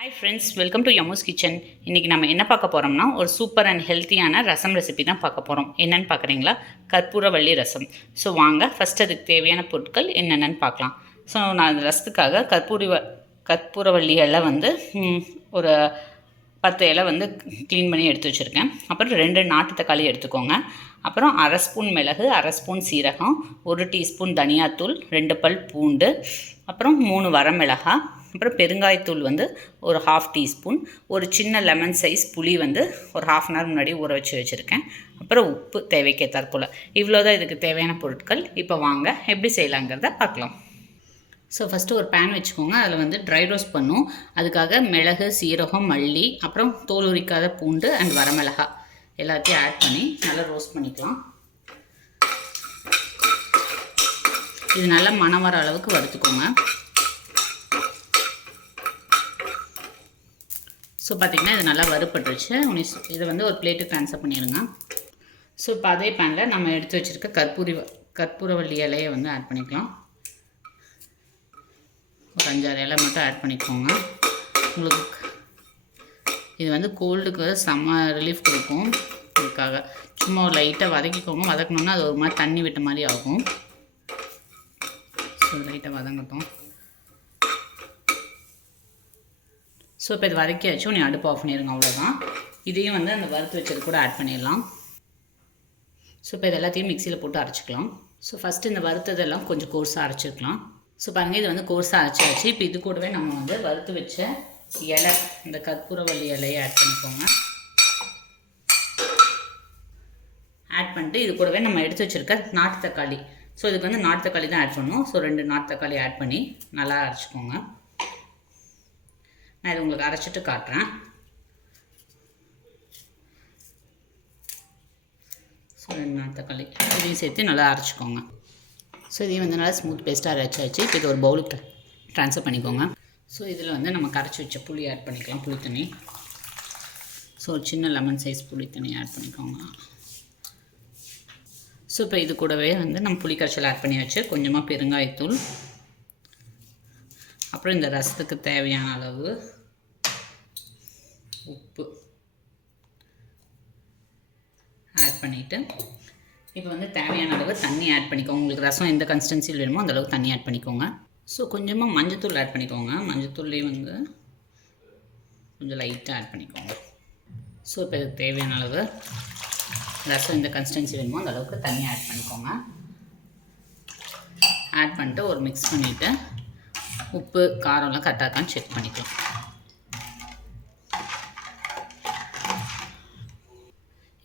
Hi friends, welcome to Yamu's Kitchen. இன்றைக்கி நம்ம என்ன பார்க்க போகிறோம்னா ஒரு சூப்பர் அண்ட் ஹெல்த்தியான ரசம் ரெசிபி தான் பார்க்க போகிறோம். என்னென்னு பார்க்குறீங்களா? கற்பூரவள்ளி ரசம். ஸோ வாங்க ஃபஸ்ட் அதுக்கு தேவையான பொருட்கள் என்னென்னு பார்க்கலாம். ஸோ நான் அந்த ரசத்துக்காக கற்பூரவள்ளி இலை வந்து ஒரு 10 இலை வந்து க்ளீன் பண்ணி எடுத்து வச்சுருக்கேன். அப்புறம் 2 நாட்டு தக்காளி எடுத்துக்கோங்க. அப்புறம் 1/2 ஸ்பூன் மிளகு, 1/2 ஸ்பூன் சீரகம், 1 டீஸ்பூன் தனியாத்தூள், 2 பல் பூண்டு, அப்புறம் 3 வரமிளகாய், அப்புறம் பெருங்காயத்தூள் வந்து ஒரு 1/2 டீஸ்பூன், ஒரு சின்ன லெமன் சைஸ் புளி வந்து ஒரு 1/2 அன் ஹவர் முன்னாடி ஊற வச்சுருக்கேன். அப்புறம் உப்பு தேவைக்கேற்றாற்போல். இவ்வளோ தான் இதுக்கு தேவையான பொருட்கள். இப்போ வாங்க எப்படி செய்யலாங்கிறத பார்க்கலாம். ஸோ ஃபஸ்ட்டு ஒரு பேன் வச்சுக்கோங்க. அதில் வந்து ட்ரை ரோஸ்ட் பண்ணும். அதுக்காக மிளகு, சீரகம், மல்லி, அப்புறம் தோல் உரிக்காத பூண்டு அண்ட் வரமிளகாய் எல்லாத்தையும் ஆட் பண்ணி நல்லா ரோஸ்ட் பண்ணிக்கலாம். இது நல்லா மணம் வர அளவுக்கு வறுத்துக்கோங்க. ஸோ பார்த்திங்கன்னா இது நல்லா வறுப்பட்டுருச்சு. இதை வந்து ஒரு பிளேட்டுக்கு ட்ரான்ஸ்ஃபர் பண்ணிடுங்க. ஸோ இப்போ அதே பேனில் நம்ம எடுத்து வச்சுருக்க கற்பூரவள்ளி இலையை வந்து ஆட் பண்ணிக்கலாம். ஒரு 5-6 இலை மட்டும் ஆட் பண்ணிக்கோங்க. உங்களுக்கு இது வந்து கோல்டுக்கு செம்ம ரிலீஃப் கொடுக்கும். இதுக்காக சும்மா ஒரு லைட்டாக வதக்கிக்கோங்க. வதக்கணுன்னா அது ஒரு மாதிரி தண்ணி விட்ட மாதிரி ஆகும். ஸோ லைட்டாக வதங்கட்டும். ஸோ இப்போ இது வதக்கியாச்சும் நீ அடுப்பு ஆஃப் பண்ணிடுங்க. அவ்வளோதான். இதையும் வந்து அந்த வறுத்து வச்சது கூட ஆட் பண்ணிடலாம். ஸோ இப்போ இது எல்லாத்தையும் மிக்சியில் போட்டு அரைச்சிக்கலாம். ஸோ ஃபஸ்ட்டு இந்த வறுத்ததெல்லாம் கொஞ்சம் கோர்ஸாக அரைச்சிருக்கலாம். ஸோ பாருங்கள், இது வந்து கோர்ஸாக அரைச்சாச்சு. இப்போ இது கூடவே நம்ம வந்து வறுத்து வச்ச இலை, இந்த கற்பூரவள்ளி இலையை ஆட் பண்ணிக்கோங்க. ஆட் பண்ணிட்டு இது கூடவே நம்ம எடுத்து வச்சுருக்க நாட்டு தக்காளி, ஸோ இதுக்கு வந்து நாட்டு தக்காளி தான் ஆட் பண்ணணும். ஸோ 2 நாட்டு தக்காளி ஆட் பண்ணி நல்லா அரைச்சிக்கோங்க. நான் இது உங்களுக்கு அரைச்சிட்டு காட்டுறேன். ஸோ 2 நாட்டு தக்காளி இதையும் சேர்த்து நல்லா அரைச்சிக்கோங்க. ஸோ இதையும் வந்து நல்லா ஸ்மூத் பேஸ்ட்டாக அரைச்சாச்சு. இப்போ இது ஒரு பவுலுக்கு ட்ரான்ஸ்ஃபர் பண்ணிக்கோங்க. ஸோ இதில் வந்து நம்ம கரைச்சி வச்ச புளி ஆட் பண்ணிக்கலாம், புளி தண்ணி. ஸோ ஒரு சின்ன லெமன் சைஸ் புளி தண்ணி ஆட் பண்ணிக்கோங்க. ஸோ இப்போ இது கூடவே வந்து நம்ம புளி கரைச்சல் ஆட் பண்ணி வச்சு கொஞ்சமாக பெருங்காயத்தூள், அப்புறம் இந்த ரசத்துக்கு தேவையான அளவு உப்பு ஆட் பண்ணிவிட்டு இப்போ வந்து தேவையான அளவு தண்ணி ஆட் பண்ணிக்கோங்க. உங்களுக்கு ரசம் எந்த கன்சிஸ்டன்சியில் வேணுமோ அந்தளவுக்கு தண்ணி ஆட் பண்ணிக்கோங்க. ஸோ கொஞ்சமாக மஞ்சத்தூள் ஆட் பண்ணிக்கோங்க. மஞ்சத்தூள்லேயும் வந்து கொஞ்சம் லைட்டாக ஆட் பண்ணிக்கோங்க. ஸோ இப்போ இதுக்கு தேவையான அளவு ரசம் எந்த கன்சிஸ்டன்சி வேணுமோ அந்தளவுக்கு தண்ணி ஆட் பண்ணிக்கோங்க. ஆட் பண்ணிட்டு ஒரு மிக்ஸ் பண்ணிவிட்டு உப்பு காரம்லாம் கரெக்டாக இருக்கான்னு செக் பண்ணிக்கலாம்.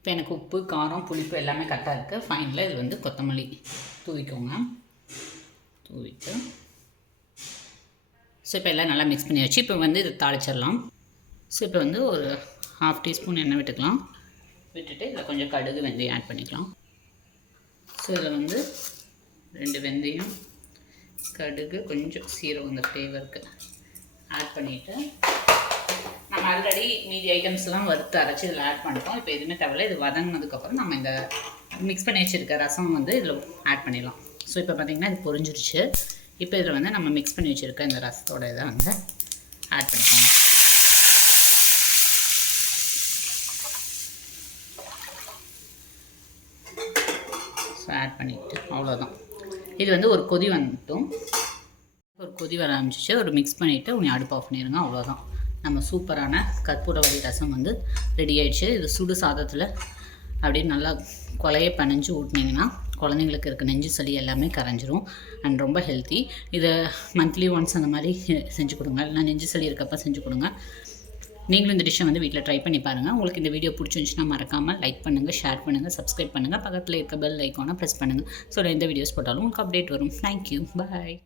இப்போ எனக்கு உப்பு, காரம், புளிப்பு எல்லாமே கரெக்டாக இருக்குது. ஃபைனலில் இது வந்து கொத்தமல்லி தூவிக்கோங்க. தூவிட்டு ஸோ இப்போ எல்லாம் நல்லா மிக்ஸ் பண்ணி வச்சு இப்போ வந்து இதை தாளிச்சிடலாம். ஸோ இப்போ வந்து ஒரு 1/2 டீஸ்பூன் எண்ணெய் விட்டுக்கலாம். விட்டுட்டு இதில் கொஞ்சம் கடுகு, வெந்தயம் ஆட் பண்ணிக்கலாம். ஸோ இதில் வந்து 2 வெந்தயம், கடுகு, கொஞ்சம் சீரகம் இந்த ஃப்ளேவருக்கு ஆட் பண்ணிவிட்டு நம்ம ஆல்ரெடி மீதி ஐட்டம்ஸ்லாம் வறுத்து அரைச்சி இதில் ஆட் பண்ணிட்டோம். இப்போ எதுவுமே தேவையில்லை. இது வதங்கினதுக்கப்புறம் நம்ம இந்த மிக்ஸ் பண்ணி வச்சுருக்க ரசம் வந்து இதில் ஆட் பண்ணிடலாம். ஸோ இப்போ பார்த்திங்கன்னா இது பொரிஞ்சிருச்சு. இப்போ இதில் வந்து நம்ம மிக்ஸ் பண்ணி வச்சுருக்க இந்த ரசத்தோட இதை வந்து ஆட் பண்ணிக்கோங்க. ஸோ ஆட் பண்ணிவிட்டு அவ்வளோதான். இது வந்து ஒரு கொதி வந்துட்டும். ஒரு கொதி வர ஆரம்பிச்சிச்சு. ஒரு மிக்ஸ் பண்ணிவிட்டு உன்னை அடுப்பு ஆஃப் பண்ணிடுங்க. அவ்வளோதான். நம்ம சூப்பரான கற்பூரவள்ளி ரசம் வந்து ரெடி ஆகிடுச்சு. இது சுடு சாதத்தில் அப்படியே நல்லா கொலையை பனைஞ்சு ஊட்டினீங்கன்னா குழந்தைங்களுக்கு இருக்க நெஞ்சு சளி எல்லாமே கரைஞ்சிரும். அண்ட் ரொம்ப ஹெல்த்தி. இதை மந்த்லி ஒன்ஸ் அந்த மாதிரி செஞ்சு கொடுங்க. இல்லைனா நெஞ்சு சளி இருக்கப்போ செஞ்சு கொடுங்க. நீங்களும் இந்த டிஷ்ஷை வந்து வீட்டில் ட்ரை பண்ணி பாருங்கள். உங்களுக்கு இந்த வீடியோ பிடிச்சிருந்துச்சுன்னா மறக்காமல் லைக் பண்ணுங்கள், ஷேர் பண்ணுங்கள், சப்ஸ்கிரைப் பண்ணுங்கள். பக்கத்தில் இருக்க பெல் ஐக்கானை ப்ரெஸ் பண்ணுங்கள். ஸோ எந்த வீடியோஸ் போட்டாலும் உங்களுக்கு அப்டேட் வரும். தேங்க்யூ, பாய்.